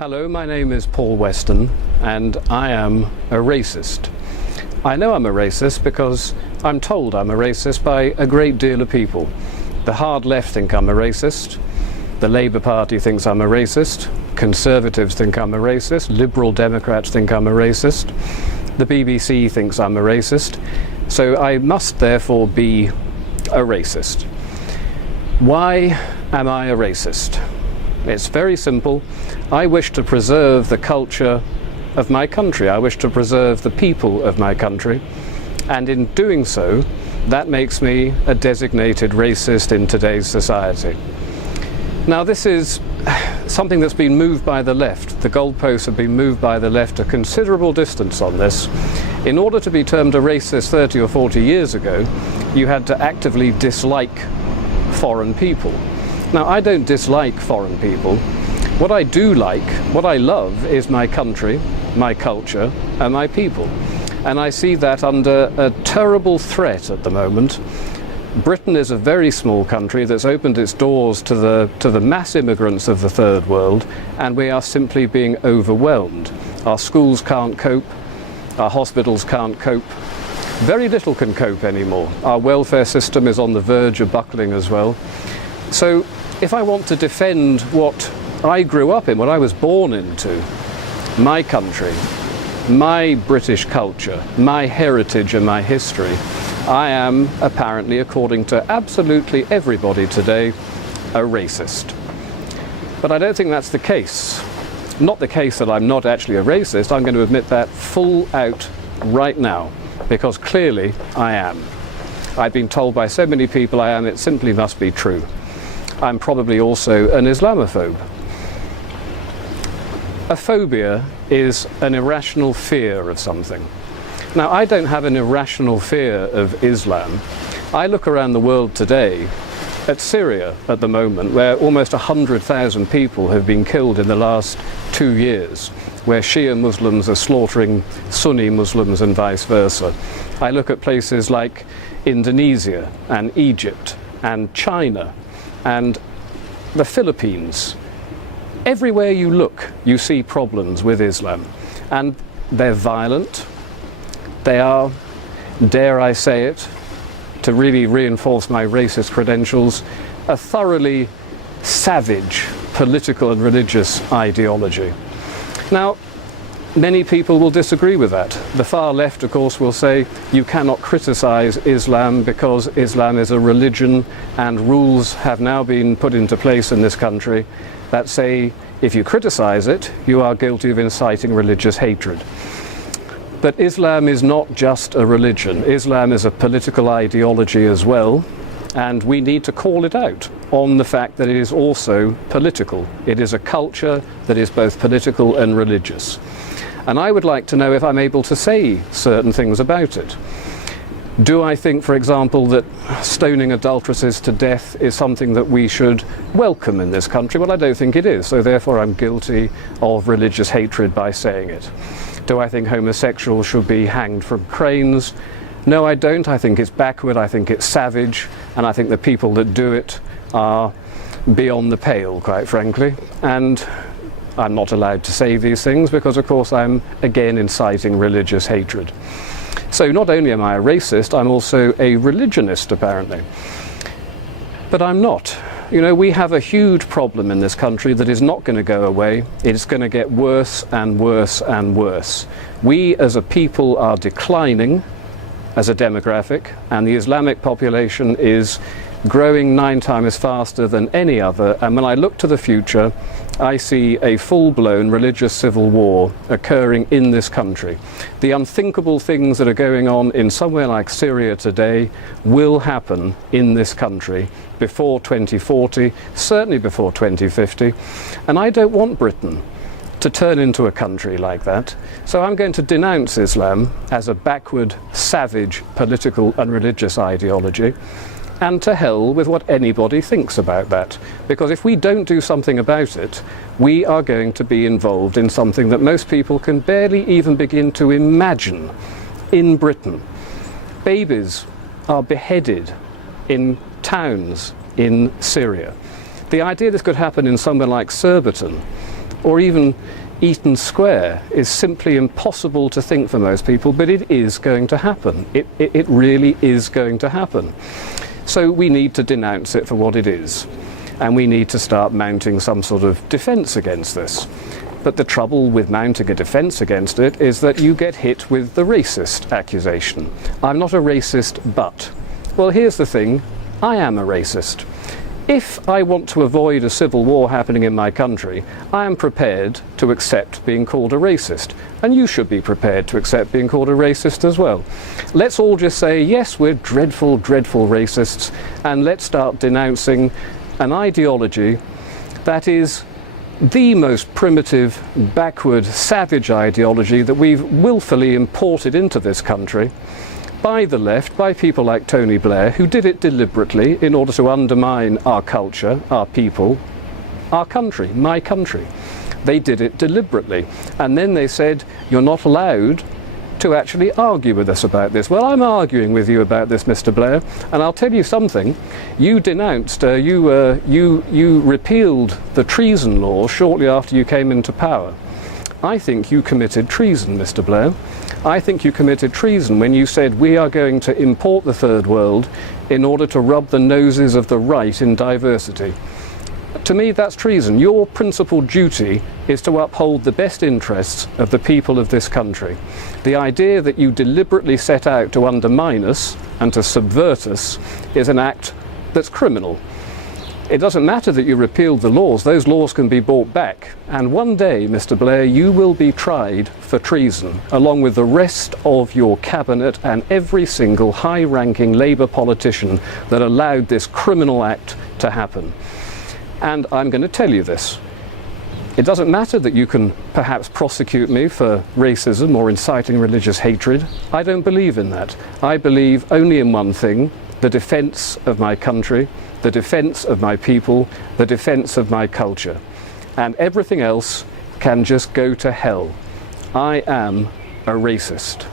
Hello, my name is Paul Weston and I am a racist. I know I'm a racist because I'm told I'm a racist by a great deal of people. The hard left think I'm a racist, the Labour Party thinks I'm a racist, Conservatives think I'm a racist, Liberal Democrats think I'm a racist, the BBC thinks I'm a racist, so I must therefore be a racist. Why am I a racist? It's very simple. I wish to preserve the culture of my country. I wish to preserve the people of my country. And in doing so, that makes me a designated racist in today's society. Now, this is something that's been moved by the left. The goalposts have been moved by the left a considerable distance on this. In order to be termed a racist 30 or 40 years ago, you had to actively dislike foreign people. Now, I don't dislike foreign people. What I do like, what I love, is my country, my culture, and my people. And I see that under a terrible threat at the moment. Britain is a very small country that's opened its doors to the mass immigrants of the third world, and we are simply being overwhelmed. Our schools can't cope, our hospitals can't cope. Very little can cope anymore. Our welfare system is on the verge of buckling as well. So if I want to defend what I grew up in, what I was born into, my country, my British culture, my heritage and my history, I am apparently, according to absolutely everybody today, a racist. But I don't think that's the case. Not the case that I'm not actually a racist. I'm going to admit that full out right now, because clearly I am. I've been told by so many people I am, it simply must be true. I'm probably also an Islamophobe. A phobia is an irrational fear of something. Now, I don't have an irrational fear of Islam. I look around the world today at Syria at the moment, where almost 100,000 people have been killed in the last 2 years, where Shia Muslims are slaughtering Sunni Muslims and vice versa. I look at places like Indonesia and Egypt and China and the Philippines. Everywhere you look, you see problems with Islam, and they're violent. They are, dare I say it, to really reinforce my racist credentials, a thoroughly savage political and religious ideology. Now, many people will disagree with that. The far left, of course, will say you cannot criticize Islam because Islam is a religion, and rules have now been put into place in this country that say if you criticize it, you are guilty of inciting religious hatred. But Islam is not just a religion. Islam is a political ideology as well, and we need to call it out on the fact that it is also political. It is a culture that is both political and religious. And I would like to know if I'm able to say certain things about it. Do I think, for example, that stoning adulteresses to death is something that we should welcome in this country? Well, I don't think it is, so therefore I'm guilty of religious hatred by saying it. Do I think homosexuals should be hanged from cranes? No, I don't. I think it's backward, I think it's savage, and I think the people that do it are beyond the pale, quite frankly. And I'm not allowed to say these things because, of course, I'm again inciting religious hatred. So not only am I a racist, I'm also a religionist, apparently. But I'm not. You know, we have a huge problem in this country that is not going to go away. It's going to get worse and worse and worse. We as a people are declining as a demographic, and the Islamic population is growing 9 times faster than any other. And when I look to the future, I see a full-blown religious civil war occurring in this country. The unthinkable things that are going on in somewhere like Syria today will happen in this country before 2040, certainly before 2050. And I don't want Britain to turn into a country like that. So I'm going to denounce Islam as a backward, savage political and religious ideology. And to hell with what anybody thinks about that. Because if we don't do something about it, we are going to be involved in something that most people can barely even begin to imagine in Britain. Babies are beheaded in towns in Syria. The idea this could happen in somewhere like Surbiton, or even Eaton Square is simply impossible to think for most people, but it is going to happen. It really is going to happen. So we need to denounce it for what it is, and we need to start mounting some sort of defence against this. But the trouble with mounting a defence against it is that you get hit with the racist accusation. I'm not a racist, but. Well, here's the thing, I am a racist. If I want to avoid a civil war happening in my country, I am prepared to accept being called a racist. And you should be prepared to accept being called a racist as well. Let's all just say, yes, we're dreadful, dreadful racists, and let's start denouncing an ideology that is the most primitive, backward, savage ideology that we've willfully imported into this country by the left, by people like Tony Blair, who did it deliberately in order to undermine our culture, our people, our country, my country. They did it deliberately. And then they said, you're not allowed to actually argue with us about this. Well, I'm arguing with you about this, Mr. Blair, and I'll tell you something. You denounced, you repealed the treason law shortly after you came into power. I think you committed treason, Mr. Blair. I think you committed treason when you said we are going to import the third world in order to rub the noses of the right in diversity. To me, that's treason. Your principal duty is to uphold the best interests of the people of this country. The idea that you deliberately set out to undermine us and to subvert us is an act that's criminal. It doesn't matter that you repealed the laws, those laws can be brought back. And one day, Mr. Blair, you will be tried for treason, along with the rest of your cabinet and every single high-ranking Labour politician that allowed this criminal act to happen. And I'm going to tell you this. It doesn't matter that you can perhaps prosecute me for racism or inciting religious hatred. I don't believe in that. I believe only in one thing, the defence of my country, the defence of my people, the defence of my culture. And everything else can just go to hell. I am a racist.